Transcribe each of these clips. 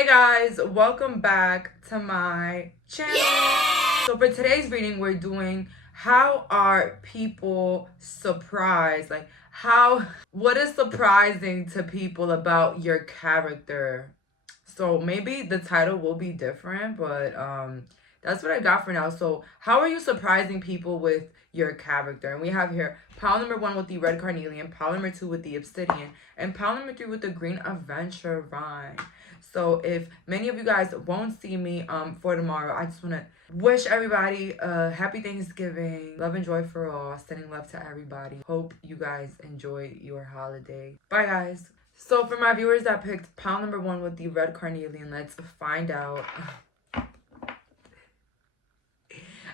Hey guys, welcome back to my channel. Yeah! So for today's reading, we're doing how are people surprised? Like what is surprising to people about your character? So maybe the title will be different, but that's what I got for now. So how are you surprising people with your character? And we have here pile number 1 with the red carnelian, pile number 2 with the obsidian, and pile number 3 with the green aventurine. So if many of you guys won't see me for tomorrow, I just want to wish everybody a happy Thanksgiving. Love and joy for all. Sending love to everybody. Hope you guys enjoy your holiday. Bye, guys. So for my viewers that picked pile number 1 with the red carnelian, let's find out.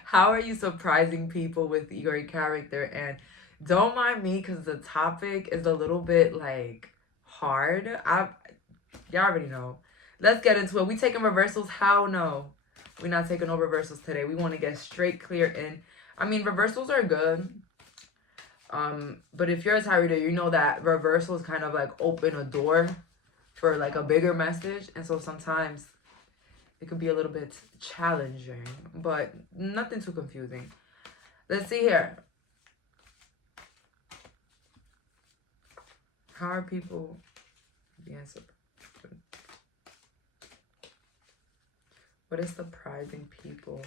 How are you surprising people with your character? And don't mind me because the topic is a little bit like hard. Y'all already know. Let's get into it. We taking reversals? How no? We're not taking no reversals today. We want to get straight, clear in. I mean, reversals are good. But if you're a tarot reader, you know that reversals kind of like open a door for like a bigger message. And so sometimes it could be a little bit challenging, but nothing too confusing. Let's see here. How are people being surprised? What is surprising people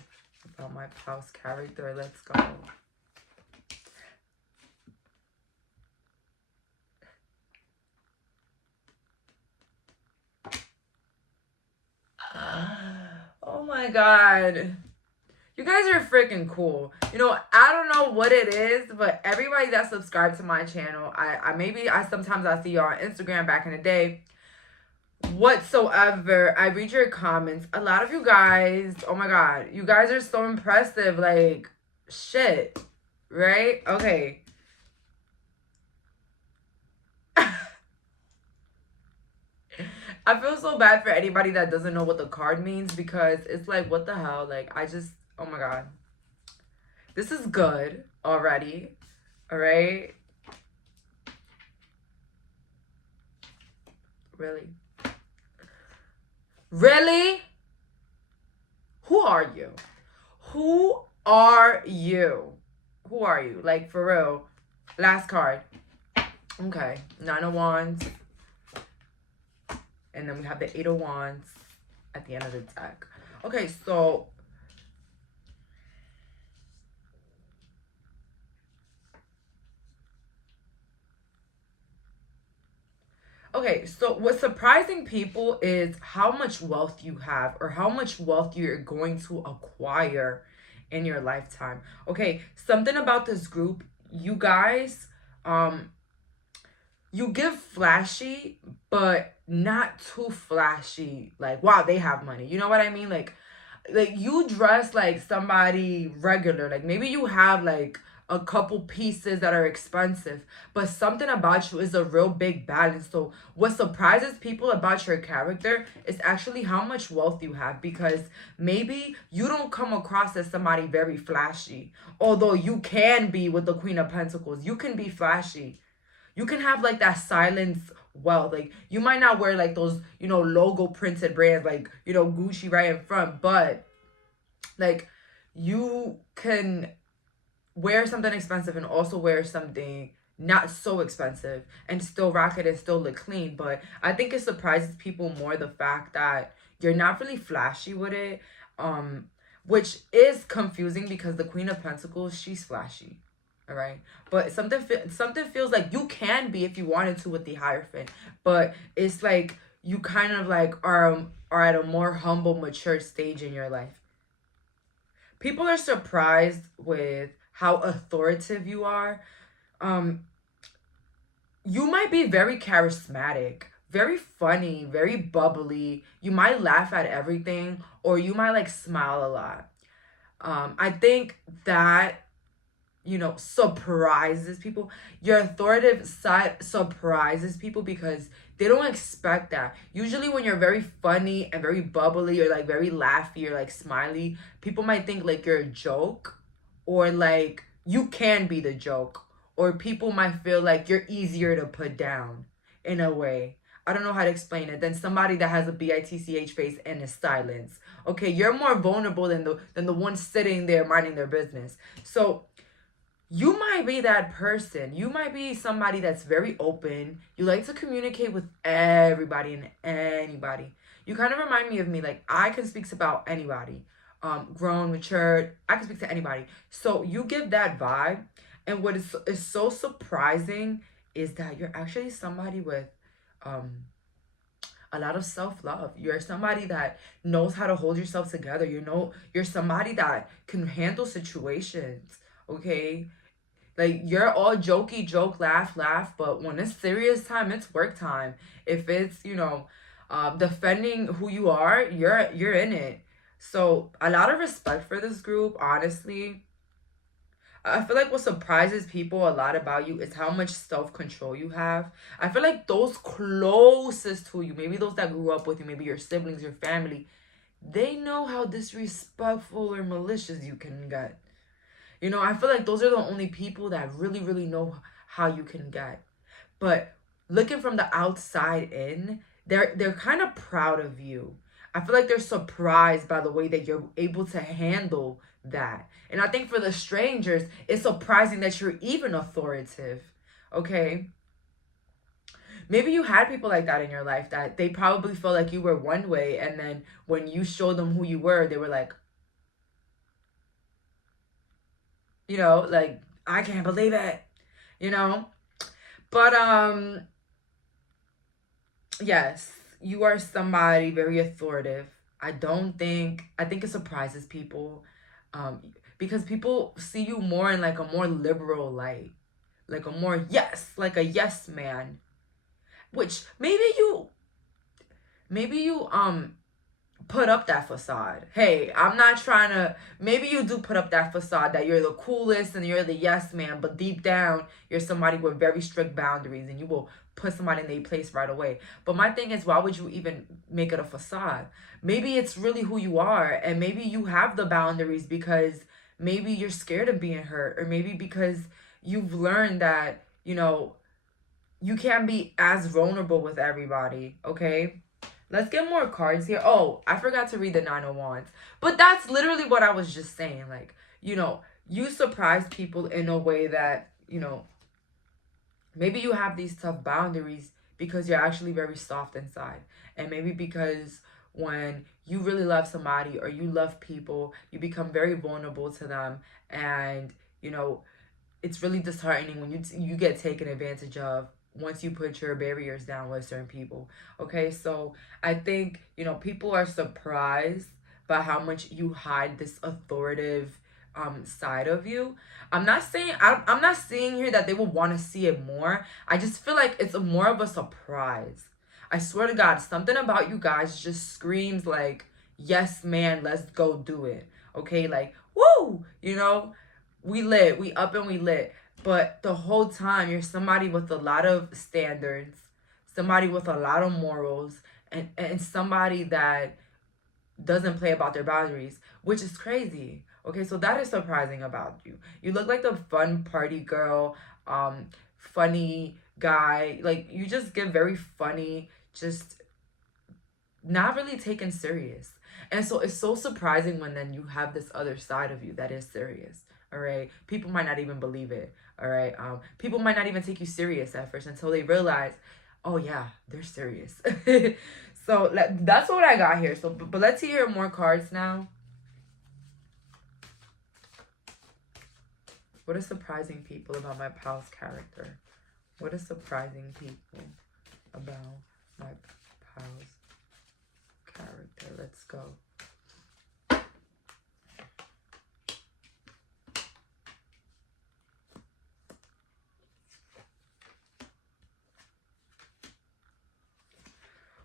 about my house character? Let's go. Oh my god. You guys are freaking cool. You know, I don't know what it is, but everybody that subscribed to my channel, I sometimes see y'all on Instagram back in the day. Whatsoever, I read your comments. A lot of you guys, oh my god, you guys are so impressive. Like, shit. Right? Okay. I feel so bad for anybody that doesn't know what the card means because it's like, what the hell? Like, oh my god. This is good already. All right? Really? Really? Who are you? Who are you? Who are you? Like, for real. Last card. Okay. 9 of Wands. And then we have the 8 of Wands at the end of the deck. Okay, so what's surprising people is how much wealth you have or how much wealth you're going to acquire in your lifetime. Okay, something about this group, you guys, you give flashy, but not too flashy. Like, wow, they have money. You know what I mean? Like you dress like somebody regular. Like, maybe you have like a couple pieces that are expensive, but something about you is a real big balance. So what surprises people about your character is actually how much wealth you have, because maybe you don't come across as somebody very flashy, although you can be with the Queen of Pentacles. You can be flashy. You can have like that silence wealth. Like, you might not wear like those, you know, logo printed brands like, you know, Gucci right in front, but like you can wear something expensive and also wear something not so expensive and still rock it and still look clean. But I think it surprises people more the fact that you're not really flashy with it, which is confusing because the Queen of Pentacles, she's flashy. All right, but something feels like you can be if you wanted to with the Hierophant, but it's like you kind of like are at a more humble, mature stage in your life. People are surprised with how authoritative you are. You might be very charismatic, very funny, very bubbly. You might laugh at everything, or you might like smile a lot. I think that, you know, surprises people. Your authoritative side surprises people because they don't expect that. Usually when you're very funny and very bubbly or like very laughy or like smiley, people might think like you're a joke, or like you can be the joke, or people might feel like you're easier to put down in a way. I don't know how to explain it, than somebody that has a bitch face and is silence. Okay, you're more vulnerable than the one sitting there minding their business. So you might be that person. You might be somebody that's very open. You like to communicate with everybody and anybody. You kind of remind me of me. Like, I can speak about anybody. Grown, matured. I can speak to anybody. So you give that vibe. And what is so surprising is that you're actually somebody with um a lot of self-love. You're somebody that knows how to hold yourself together. You're somebody that can handle situations. Okay, like, you're all jokey, joke, laugh, laugh, but when it's serious time, it's work time. If it's, defending who you are, you're in it. So a lot of respect for this group, honestly. I feel like what surprises people a lot about you is how much self-control you have. I feel like those closest to you, maybe those that grew up with you, maybe your siblings, your family, they know how disrespectful or malicious you can get. I feel like those are the only people that really, really know how you can get. But looking from the outside in, they're kind of proud of you. I feel like they're surprised by the way that you're able to handle that. And I think for the strangers, it's surprising that you're even authoritative. Okay? Maybe you had people like that in your life that they probably felt like you were one way, and then when you showed them who you were, they were like, like, I can't believe it, you know? But yes, you are somebody very authoritative. I think it surprises people, um because people see you more in like a more liberal light, like a more like a yes man, which maybe you put up that facade. Hey, I'm not trying to. Maybe you do put up that facade that you're the coolest and you're the yes man, but deep down, you're somebody with very strict boundaries and you will put somebody in their place right away. But my thing is, why would you even make it a facade? Maybe it's really who you are, and maybe you have the boundaries because maybe you're scared of being hurt, or maybe because you've learned that, you can't be as vulnerable with everybody, okay? Let's get more cards here. Oh, I forgot to read the Nine of Wands. But that's literally what I was just saying. Like, you surprise people in a way that, maybe you have these tough boundaries because you're actually very soft inside. And maybe because when you really love somebody or you love people, you become very vulnerable to them. And, it's really disheartening when you get taken advantage of once you put your barriers down with certain people. Okay, so I think, people are surprised by how much you hide this authoritative side of you. I'm not saying here that they will want to see it more. I just feel like it's more of a surprise. I swear to God, something about you guys just screams like, yes man, let's go do it. Okay, like, woo, we lit, we up and we lit. But the whole time, you're somebody with a lot of standards, somebody with a lot of morals, and somebody that doesn't play about their boundaries, which is crazy. Okay, so that is surprising about you. You look like the fun party girl, funny guy. Like, you just get very funny, just not really taken serious. And so it's so surprising when then you have this other side of you that is serious. All right, people might not even believe it. All right, people might not even take you serious at first until they realize, oh yeah, they're serious. So that's what I got here. So but let's hear more cards now. What is surprising people about my pal's character? What is surprising people about my pal's character? Let's go.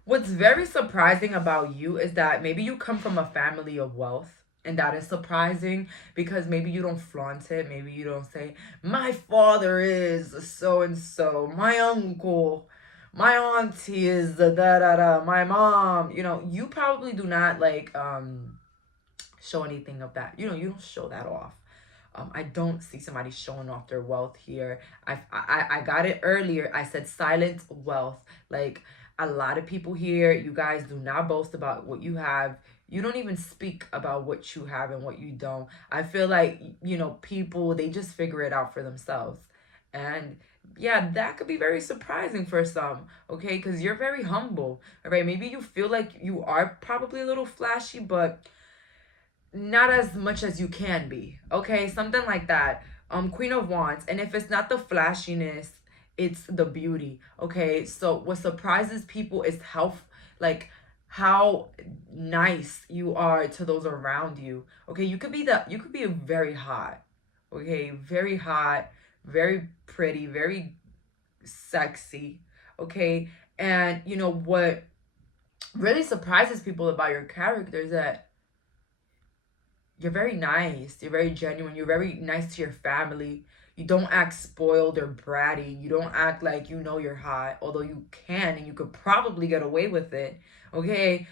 What's very surprising about you is that maybe you come from a family of wealth. And that is surprising because maybe you don't flaunt it. Maybe you don't say, my father is so and so, my uncle, my auntie is the da da da, my mom. You probably do not like show anything of that. You don't show that off. I don't see somebody showing off their wealth here. I got it earlier. I said silent wealth. Like, A lot of people here, you guys do not boast about what you have. You don't even speak about what you have and what you don't. I feel like, people, they just figure it out for themselves. And yeah, that could be very surprising for some, okay? Because you're very humble, all right? Maybe you feel like you are probably a little flashy, but not as much as you can be, okay? Something like that. Queen of Wands. And if it's not the flashiness, it's the beauty, okay? So what surprises people is like how nice you are to those around you, okay? You could be very hot, okay? Very hot, very pretty, very sexy, okay? And you know what really surprises people about your character is that you're very nice. You're very genuine. You're very nice to your family. You don't act spoiled or bratty. You don't act like you know you're hot, although you can and you could probably get away with it. Okay.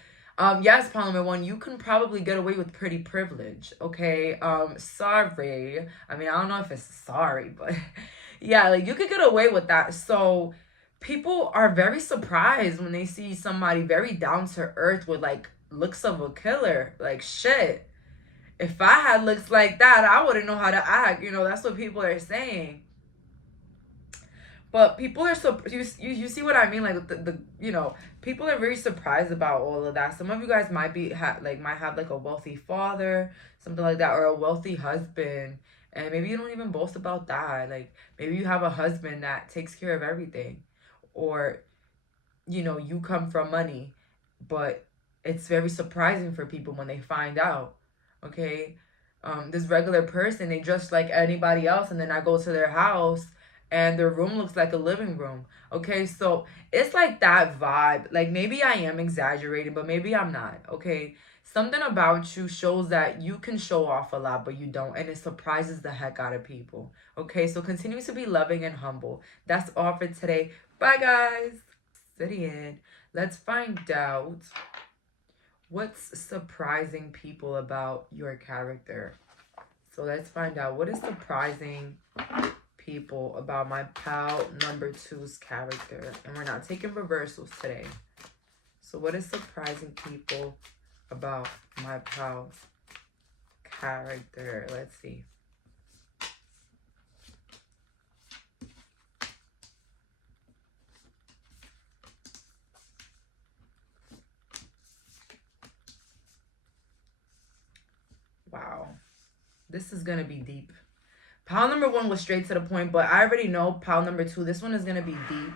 Yes, Parliament One, you can probably get away with pretty privilege. Okay. Sorry. I mean, I don't know if it's sorry, but yeah, like you could get away with that. So people are very surprised when they see somebody very down to earth with like looks of a killer. Like shit, if I had looks like that, I wouldn't know how to act. That's what people are saying. But people are so you see what I mean? Like people are very surprised about all of that. Some of you guys might might have like a wealthy father, something like that, or a wealthy husband, and maybe you don't even boast about that. Like maybe you have a husband that takes care of everything, or you come from money, but it's very surprising for people when they find out. Okay, this regular person, they dress like anybody else, and then I go to their house and their room looks like a living room. Okay, so it's like that vibe. Like maybe I am exaggerating, but maybe I'm not. Okay, something about you shows that you can show off a lot, but you don't, and it surprises the heck out of people. Okay, so continue to be loving and humble. That's all for today. Bye, guys. Obsidian. Let's find out what's surprising people about your character. So let's find out what is surprising people about my pal number two's character. And we're not taking reversals today. So what is surprising people about my pal's character? Let's see. Wow. This is going to be deep. Pile number one was straight to the point, but I already know pile number two. This one is going to be deep.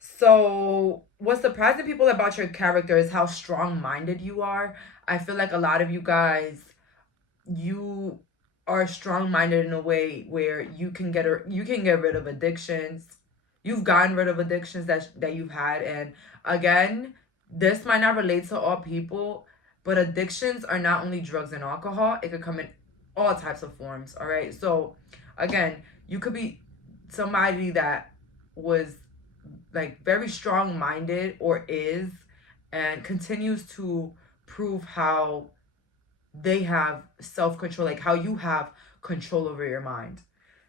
So what's surprising people about your character is how strong-minded you are. I feel like a lot of you guys, you are strong-minded in a way where you can get rid of addictions. You've gotten rid of addictions that you've had. And again, this might not relate to all people, but addictions are not only drugs and alcohol. It could come in all types of forms, all right? So, again, you could be somebody that was, like, very strong-minded or is and continues to prove how they have self-control, like how you have control over your mind.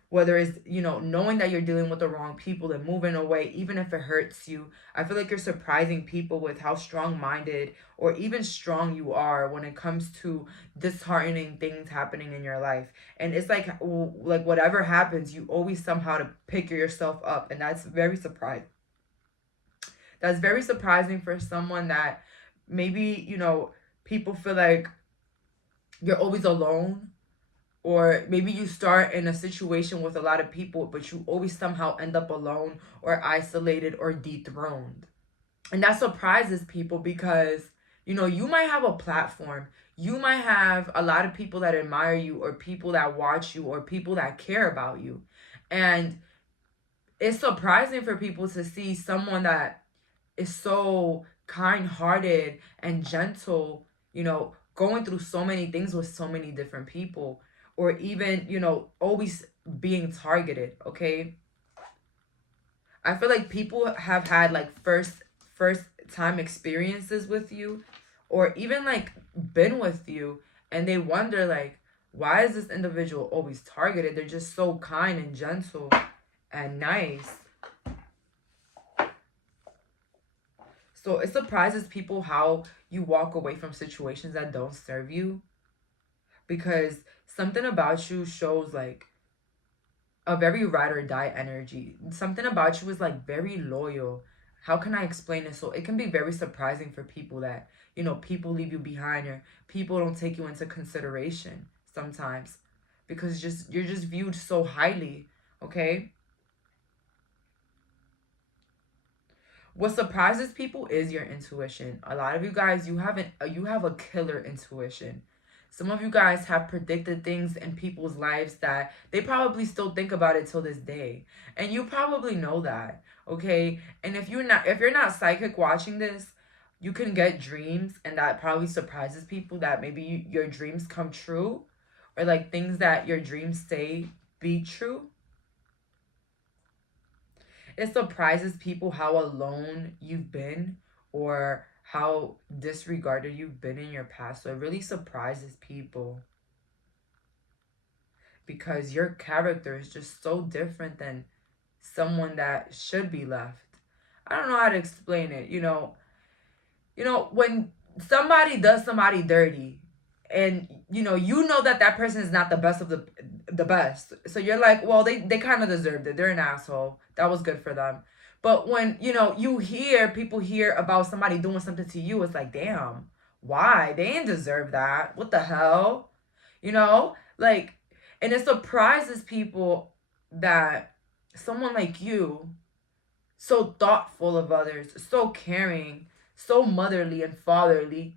Whether it's, knowing that you're dealing with the wrong people and moving away, even if it hurts you. I feel like you're surprising people with how strong-minded or even strong you are when it comes to disheartening things happening in your life. And it's like whatever happens, you always somehow to pick yourself up. And that's very surprising. That's very surprising for someone that maybe, people feel like you're always alone. Or maybe you start in a situation with a lot of people, but you always somehow end up alone or isolated or dethroned. And that surprises people because, you might have a platform. You might have a lot of people that admire you or people that watch you or people that care about you. And it's surprising for people to see someone that is so kind-hearted and gentle, going through so many things with so many different people. Or even, always being targeted, okay? I feel like people have had, like, first time experiences with you. Or even, like, been with you. And they wonder, like, why is this individual always targeted? They're just so kind and gentle and nice. So it surprises people how you walk away from situations that don't serve you, because something about you shows like a very ride or die energy. Something about you is like very loyal. How can I explain it? So it can be very surprising for people that, people leave you behind, or people don't take you into consideration sometimes, because you're just viewed so highly, okay? What surprises people is your intuition. A lot of you guys, you have a killer intuition. Some of you guys have predicted things in people's lives that they probably still think about it till this day. And you probably know that, okay? And if you're not psychic watching this, you can get dreams, and that probably surprises people that maybe your dreams come true, or like things that your dreams say be true. It surprises people how alone you've been, or how disregarded you've been in your past. So it really surprises people, because your character is just so different than someone that should be left. I don't know how to explain it. When somebody does somebody dirty, and you know that that person is not the best of the best, so you're like, well, they kind of deserved it, they're an asshole, that was good for them. But when you hear people hear about somebody doing something to you, it's like, damn, why? They didn't deserve that. What the hell? Like, and it surprises people that someone like you, so thoughtful of others, so caring, so motherly and fatherly,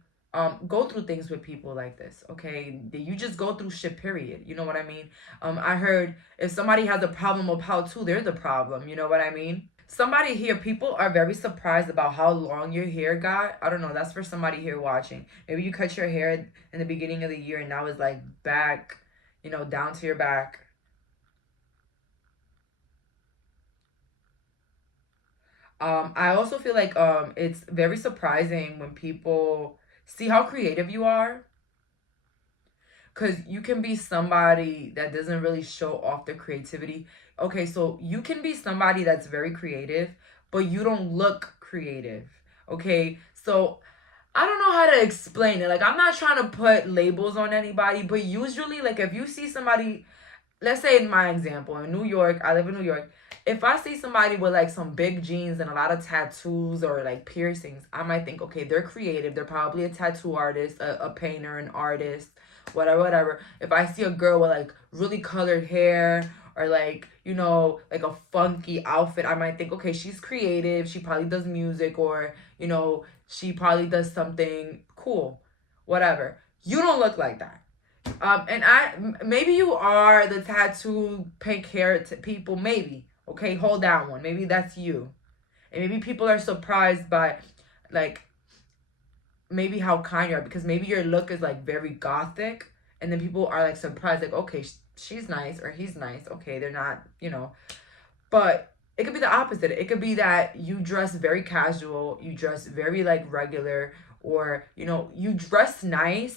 go through things with people like this, okay? You just go through shit, period. You know what I mean? I heard if somebody has a problem with how too, they're the problem. You know what I mean? Somebody here, people are very surprised about how long your hair got. I don't know. That's for somebody here watching. Maybe you cut your hair in the beginning of the year and now it's like back, down to your back. I also feel like it's very surprising when people see how creative you are, because you can be somebody that doesn't really show off the creativity. Okay, so you can be somebody that's very creative, but you don't look creative. Okay, so I don't know how to explain it. Like, I'm not trying to put labels on anybody, but usually, like, if you see somebody, let's say in my example, in New York, I live in New York. If I see somebody with like some big jeans and a lot of tattoos or like piercings, I might think, okay, they're creative. They're probably a tattoo artist, a painter, an artist, whatever, whatever. If I see a girl with like really colored hair, or like, like a funky outfit, I might think, okay, she's creative. She probably does music, or, she probably does something cool, whatever. You don't look like that. And maybe you are the tattoo pink hair people, maybe. Okay, hold that one. Maybe that's you. And maybe people are surprised by, like, maybe how kind you are, because maybe your look is like very gothic, and then people are like surprised, like, okay, she's nice or he's nice. Okay, they're not. But it could be the opposite. It could be that you dress very casual, you dress very like regular, or you dress nice,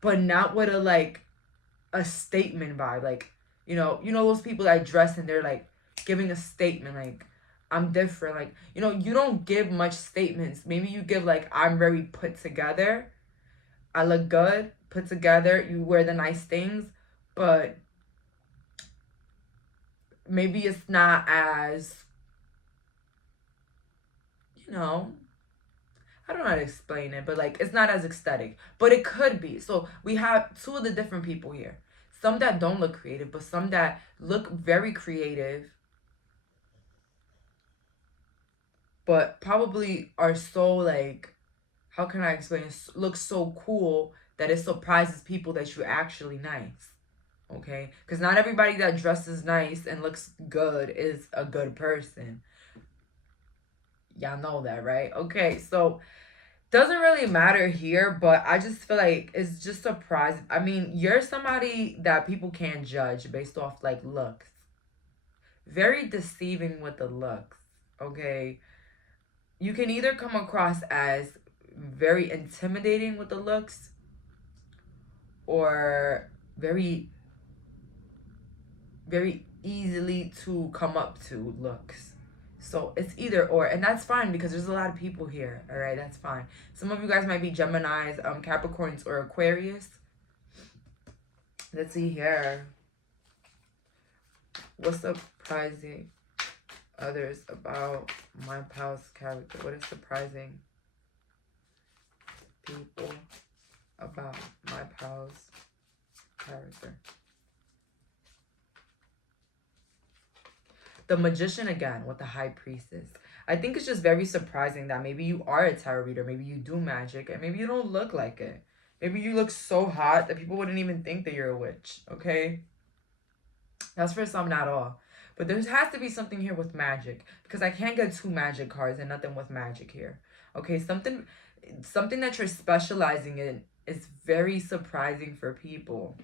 but not with a statement vibe. Like, those people that dress and they're like giving a statement, like, I'm different. Like, you don't give much statements. Maybe you give like, I'm very put together, I look good, put together, you wear the nice things, but maybe it's not as, I don't know how to explain it, but like, it's not as aesthetic, but it could be. So we have two of the different people here. Some that don't look creative, but some that look very creative, but probably are so like, how can I explain? Look so cool that it surprises people that you're actually nice. Okay? Because not everybody that dresses nice and looks good is a good person. Y'all know that, right? Okay, so doesn't really matter here, but I just feel like it's just surprising. I mean, you're somebody that people can't judge based off like looks. Very deceiving with the looks, okay? You can either come across as very intimidating with the looks, or very, very easily to come up to looks. So it's either or, and that's fine because there's a lot of people here. All right, that's fine. Some of you guys might be Geminis, Capricorns, or Aquarius. Let's see here. What's surprising others about my pal's character? What is surprising people about my pal's character? The Magician again with the High Priestess. I think it's just very surprising that maybe you are a tarot reader, maybe you do magic, and maybe you don't look like it. Maybe you look so hot that people wouldn't even think that you're a witch, okay? That's for some, not all. But there has to be something here with magic, because I can't get 2 magic cards and nothing with magic here. Okay, something that you're specializing in is very surprising for people.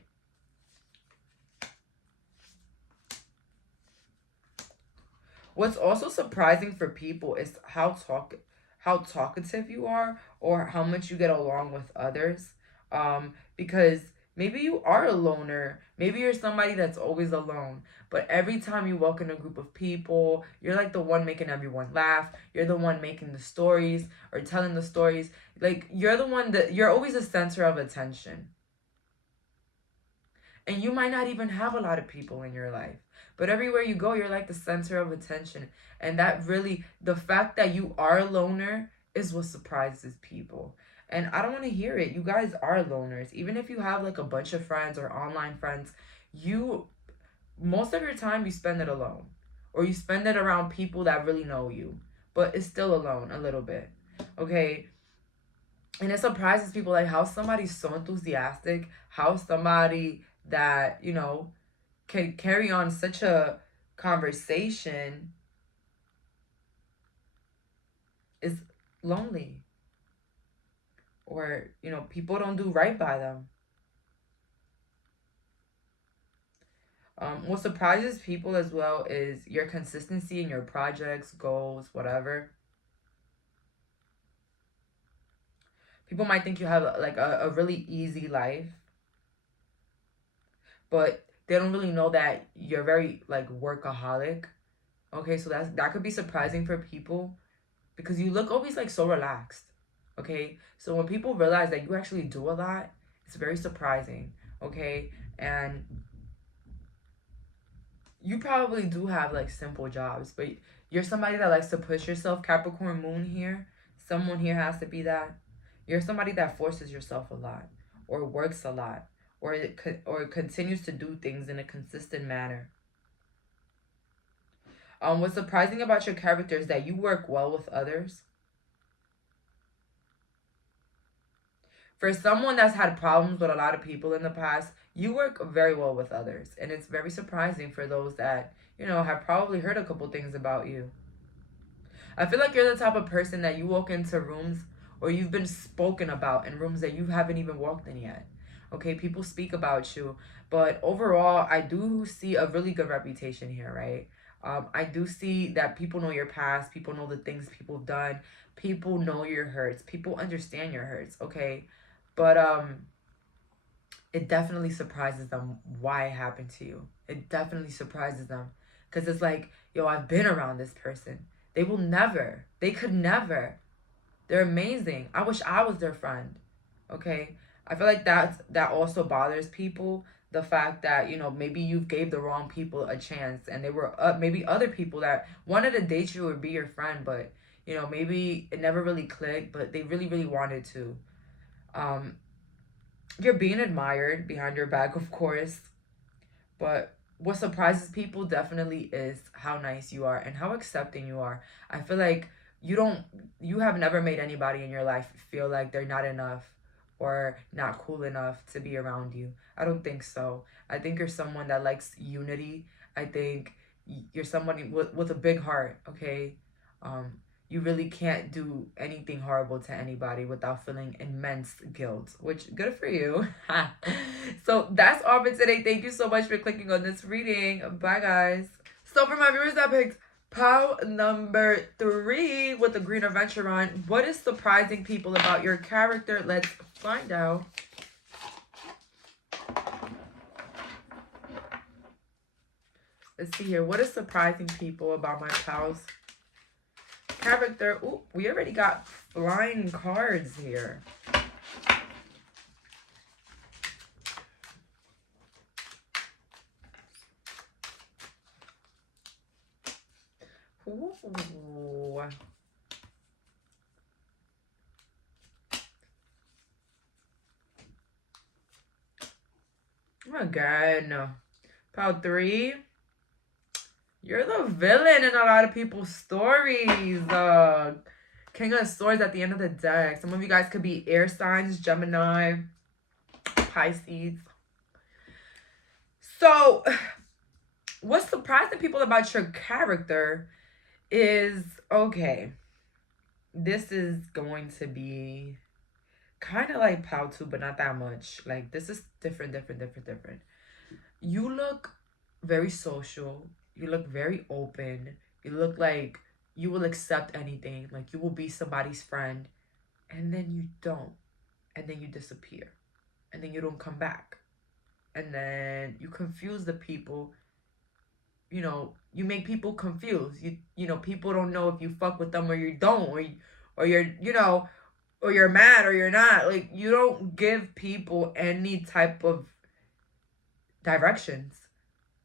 What's also surprising for people is how talkative you are, or how much you get along with others. Because maybe you are a loner. Maybe you're somebody that's always alone. But every time you walk in a group of people, you're like the one making everyone laugh. You're the one making the stories or telling the stories. Like, you're the one that, you're always the center of attention. And you might not even have a lot of people in your life. But everywhere you go, you're like the center of attention. And that really, the fact that you are a loner is what surprises people. And I don't want to hear it. You guys are loners. Even if you have like a bunch of friends or online friends, most of your time you spend it alone. Or you spend it around people that really know you. But it's still alone a little bit. Okay? And it surprises people like how somebody's so enthusiastic, how somebody that, you know, can carry on such a conversation is lonely. Or, you know, people don't do right by them. What surprises people as well is your consistency in your projects, goals, whatever. People might think you have like a really easy life, but they don't really know that you're very like workaholic. Okay, so that could be surprising for people because you look always like so relaxed. Okay, so when people realize that you actually do a lot, it's very surprising. Okay, and you probably do have like simple jobs, but you're somebody that likes to push yourself. Capricorn moon here, someone here has to be that. You're somebody that forces yourself a lot, or works a lot, or continues to do things in a consistent manner. What's surprising about your character is that you work well with others. For someone that's had problems with a lot of people in the past, you work very well with others. And it's very surprising for those that, you know, have probably heard a couple things about you. I feel like you're the type of person that you walk into rooms, or you've been spoken about in rooms that you haven't even walked in yet. Okay, people speak about you. But overall, I do see a really good reputation here, right? I do see that people know your past. People know the things people have done. People know your hurts. People understand your hurts, okay? But it definitely surprises them why it happened to you. It definitely surprises them. Because it's like, yo, I've been around this person. They will never. They could never. They're amazing. I wish I was their friend. Okay? I feel like that also bothers people. The fact that, you know, maybe you gave the wrong people a chance. And they were maybe other people that wanted to date you or be your friend. But, you know, maybe it never really clicked. But they really, really wanted to. You're being admired behind your back, of course. But what surprises people definitely is how nice you are and how accepting you are. I feel like you have never made anybody in your life feel like they're not enough or not cool enough to be around you. I don't think so. I think you're someone that likes unity. I think you're somebody with a big heart, okay? You really can't do anything horrible to anybody without feeling immense guilt, which good for you. So that's all for today. Thank you so much for clicking on this reading. Bye, guys. So for my viewers that picked pile number 3 with the green adventure on, what is surprising people about your character? Let's find out. Let's see here. What is surprising people about my pals character. Ooh, we already got flying cards here. Ooh. Again. Pile 3. You're the villain in a lot of people's stories. King of Swords at the end of the deck. Some of you guys could be air signs, Gemini, Pisces. So, what's surprising people about your character is, okay, this is going to be kind of like pile 2, but not that much. Like, this is different. You look very social. You look very open. You look like you will accept anything. Like, you will be somebody's friend. And then you don't. And then you disappear. And then you don't come back. And then you confuse the people. You know, you make people confused. You know, people don't know if you fuck with them or you don't. Or you're, you know, or you're mad or you're not. Like, you don't give people any type of directions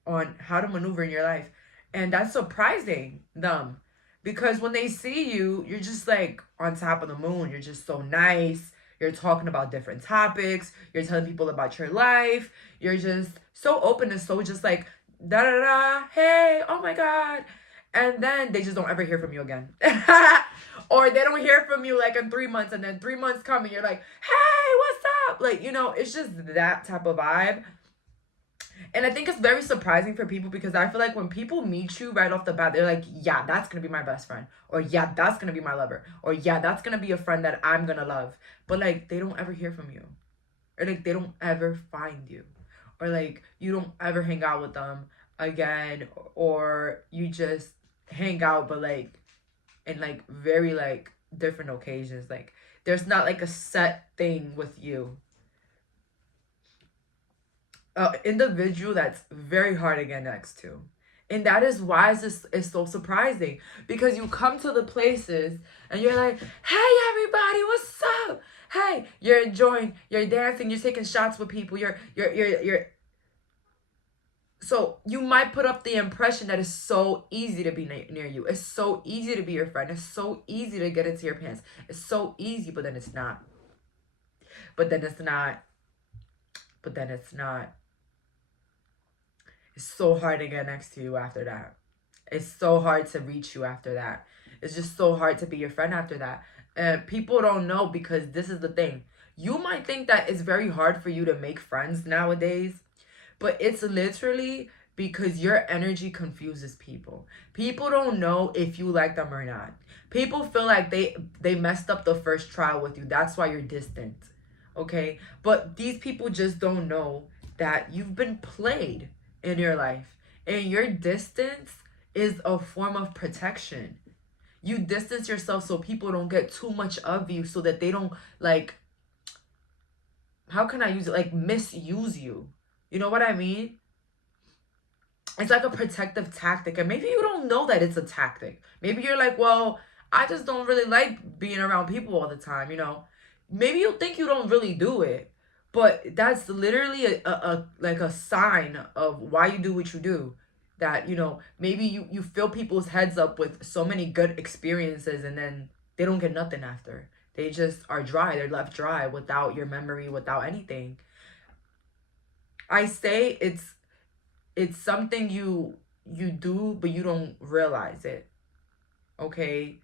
on how to maneuver in your life. And that's surprising them, because when they see you, you're just like on top of the moon. You're just so nice. You're talking about different topics. You're telling people about your life. You're just so open and so just like da da da, hey, oh my god. And then they just don't ever hear from you again. Or they don't hear from you like in 3 months, and then 3 months come and you're like, hey, what's up? Like, you know, it's just that type of vibe. And I think it's very surprising for people, because I feel like when people meet you right off the bat, they're like, yeah, that's going to be my best friend. Or yeah, that's going to be my lover. Or yeah, that's going to be a friend that I'm going to love. But like, they don't ever hear from you. Or like, they don't ever find you. Or like, you don't ever hang out with them again. Or you just hang out, but like, in like very like different occasions. Like, there's not like a set thing with you. Individual that's very hard to get next to. And that is why this is so surprising, because you come to the places and you're like, hey everybody, what's up? Hey, you're enjoying, you're dancing, you're taking shots with people, you're so you might put up the impression that it's so easy to be near you. It's so easy to be your friend. It's so easy to get into your pants. It's so easy, but then it's not. But then it's not. It's so hard to get next to you after that. It's so hard to reach you after that. It's just so hard to be your friend after that. And people don't know, because this is the thing. You might think that it's very hard for you to make friends nowadays, but it's literally because your energy confuses people. People don't know if you like them or not. People feel like they messed up the first trial with you. That's why you're distant. Okay? But these people just don't know that you've been played in your life. And your distance is a form of protection. You distance yourself so people don't get too much of you, so that they don't, like, how can I use it? Like, misuse you. You know what I mean? It's like a protective tactic. And maybe you don't know that it's a tactic. Maybe you're like, well, I just don't really like being around people all the time, you know? Maybe you think you don't really do it. But that's literally a like a sign of why you do what you do. That, you know, maybe you fill people's heads up with so many good experiences, and then they don't get nothing after. They just are dry. They're left dry without your memory, without anything. I say it's something you do, but you don't realize it. Okay?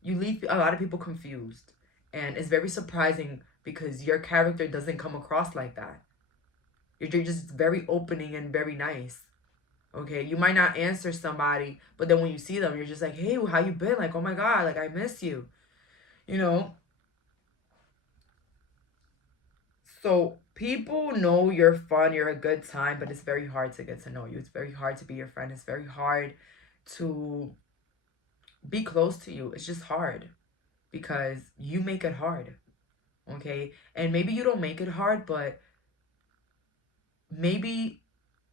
You leave a lot of people confused. And it's very surprising, because your character doesn't come across like that. You're just very opening and very nice. Okay? You might not answer somebody, but then when you see them, you're just like, hey, how you been? Like, oh my God, like, I miss you. You know? So people know you're fun, you're a good time, but it's very hard to get to know you. It's very hard to be your friend. It's very hard to be close to you. It's just hard, because you make it hard. Okay? And maybe you don't make it hard, but maybe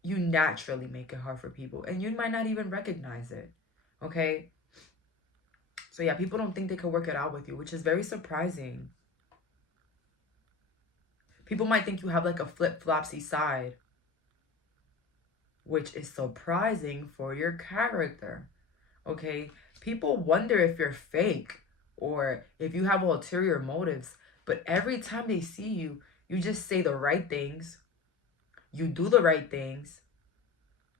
you naturally make it hard for people, and you might not even recognize it. Okay? So yeah, people don't think they can work it out with you, which is very surprising. People might think you have like a flip-flopsy side, which is surprising for your character. Okay? People wonder if you're fake or if you have ulterior motives, but every time they see you, you just say the right things, you do the right things,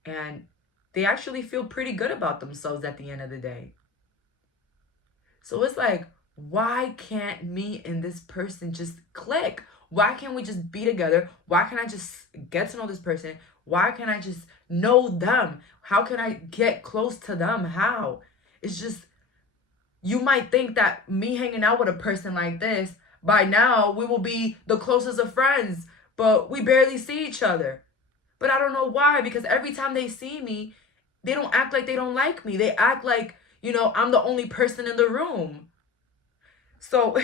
and they actually feel pretty good about themselves at the end of the day. So it's like, why can't me and this person just click? Why can't we just be together? Why can't I just get to know this person? Why can't I just know them? How can I get close to them? How? It's just, you might think that me hanging out with a person like this, by now we will be the closest of friends, but we barely see each other. But I don't know why, because every time they see me, they don't act like they don't like me. They act like, I'm the only person in the room. So,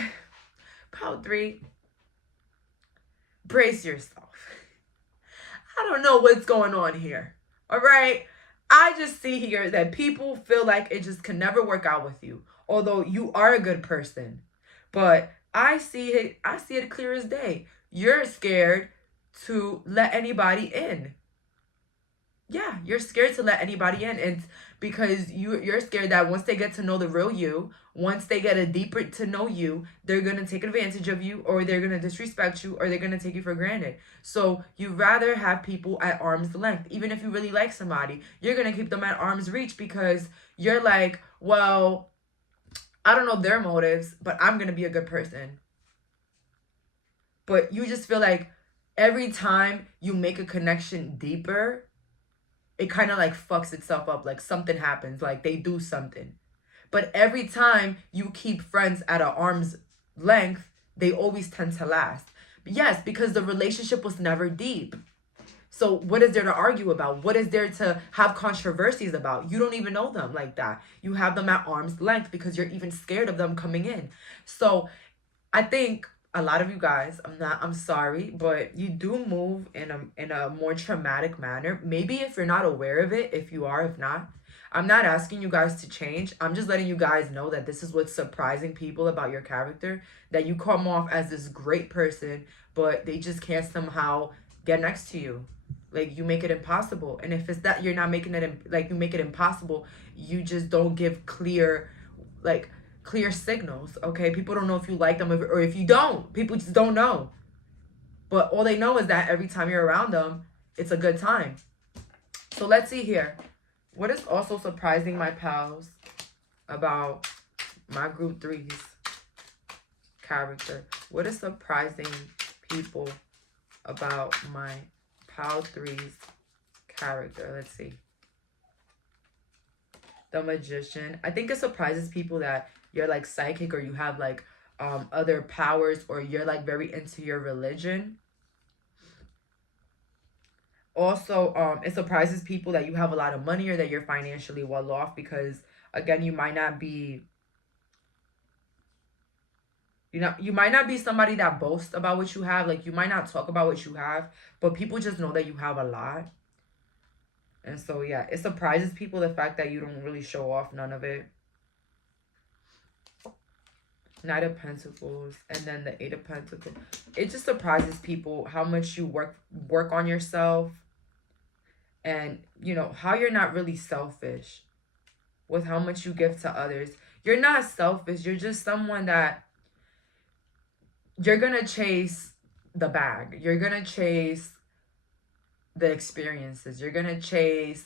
pile 3, brace yourself. I don't know what's going on here. All right? I just see here that people feel like it just can never work out with you, although you are a good person. But I see it clear as day. You're scared to let anybody in. Yeah, you're scared to let anybody in, and because you're scared that once they get to know the real you, once they get a deeper to know you, they're gonna take advantage of you, or they're gonna disrespect you, or they're gonna take you for granted. So you rather have people at arm's length. Even if you really like somebody, you're gonna keep them at arm's reach because you're like, well, I don't know their motives, but I'm gonna be a good person. But you just feel like every time you make a connection deeper, it kind of like fucks itself up. Like something happens, like they do something. But every time you keep friends at an arm's length, they always tend to last. Yes, because the relationship was never deep. So what is there to argue about? What is there to have controversies about? You don't even know them like that. You have them at arm's length because you're even scared of them coming in. So I think a lot of you guys, I'm sorry, but you do move in a more traumatic manner. Maybe if you're not aware of it, if you are, if not, I'm not asking you guys to change. I'm just letting you guys know that this is what's surprising people about your character, that you come off as this great person, but they just can't somehow get next to you. Like, you make it impossible. And if it's that you're not making it, like, you make it impossible, you just don't give clear signals. Okay, people don't know if you like them or if you don't. People just don't know. But all they know is that every time you're around them, it's a good time. So let's see here. What is also surprising my pals about my group 3's character? What is surprising people about my pal 3's character? Let's see. The Magician. I think it surprises people that you're like psychic, or you have like other powers, or you're like very into your religion. Also, it surprises people that you have a lot of money, or that you're financially well off, because again, you might not be somebody that boasts about what you have. Like, you might not talk about what you have, but people just know that you have a lot. And so yeah, it surprises people, the fact that you don't really show off none of it. Knight of Pentacles, and then the 8 of Pentacles. It just surprises people how much you work on yourself, and how you're not really selfish with how much you give to others. You're not selfish. You're just someone that you're gonna chase the bag. You're gonna chase the experiences. You're gonna chase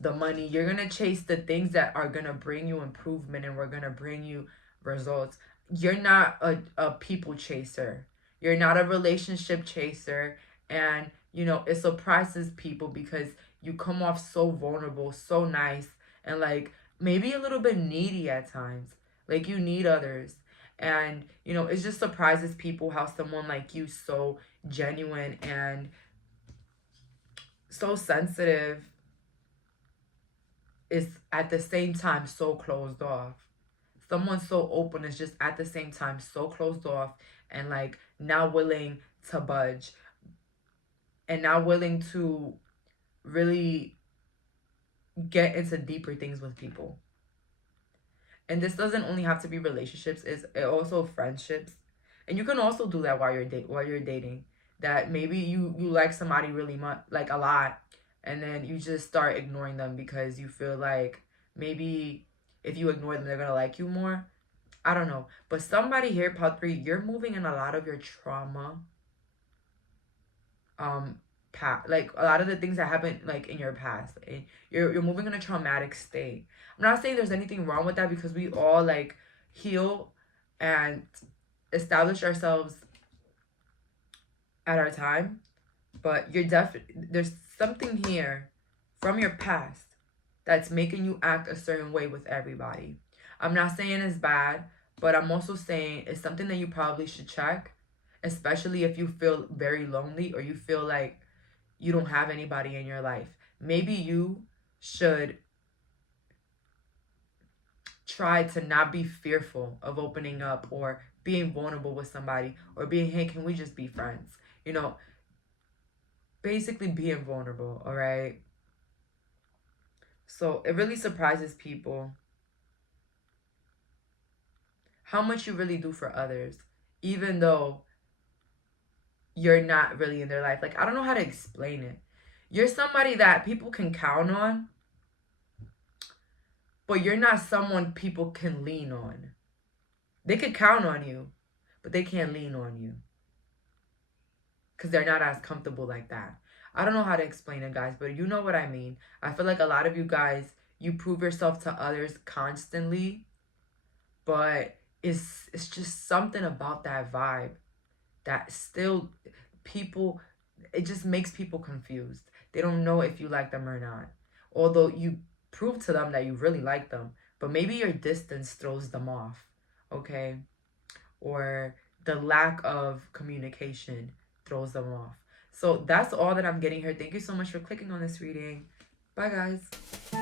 the money. You're gonna chase the things that are gonna bring you improvement, and we're gonna bring you results. You're not a people chaser. You're not a relationship chaser. And it surprises people because you come off so vulnerable, so nice, and like maybe a little bit needy at times. Like, you need others. And it just surprises people how someone like you, so genuine and so sensitive, is at the same time so closed off. Someone so open is just at the same time so closed off, and like not willing to budge, and not willing to really get into deeper things with people. And this doesn't only have to be relationships, it also friendships. And you can also do that while you're dating. That maybe you like somebody really much, like a lot, and then you just start ignoring them because you feel like maybe if you ignore them they're gonna like you more. I don't know. But somebody here, part 3, you're moving in a lot of your trauma. Like a lot of the things that happened like in your past. You're moving in a traumatic state. I'm not saying there's anything wrong with that because we all like heal and establish ourselves at our time. But there's something here from your past that's making you act a certain way with everybody. I'm not saying it's bad, but I'm also saying it's something that you probably should check, especially if you feel very lonely or you feel like you don't have anybody in your life. Maybe you should try to not be fearful of opening up or being vulnerable with somebody or being, hey, can we just be friends? You know, basically being vulnerable, all right? So it really surprises people how much you really do for others, even though you're not really in their life. Like, I don't know how to explain it. You're somebody that people can count on, but you're not someone people can lean on. They could count on you, but they can't lean on you because they're not as comfortable like that. I don't know how to explain it, guys, but you know what I mean. I feel like a lot of you guys, you prove yourself to others constantly, but it's just something about that vibe that still people, it just makes people confused. They don't know if you like them or not. Although you prove to them that you really like them, but maybe your distance throws them off, okay? Or the lack of communication throws them off. So that's all that I'm getting here. Thank you so much for clicking on this reading. Bye, guys.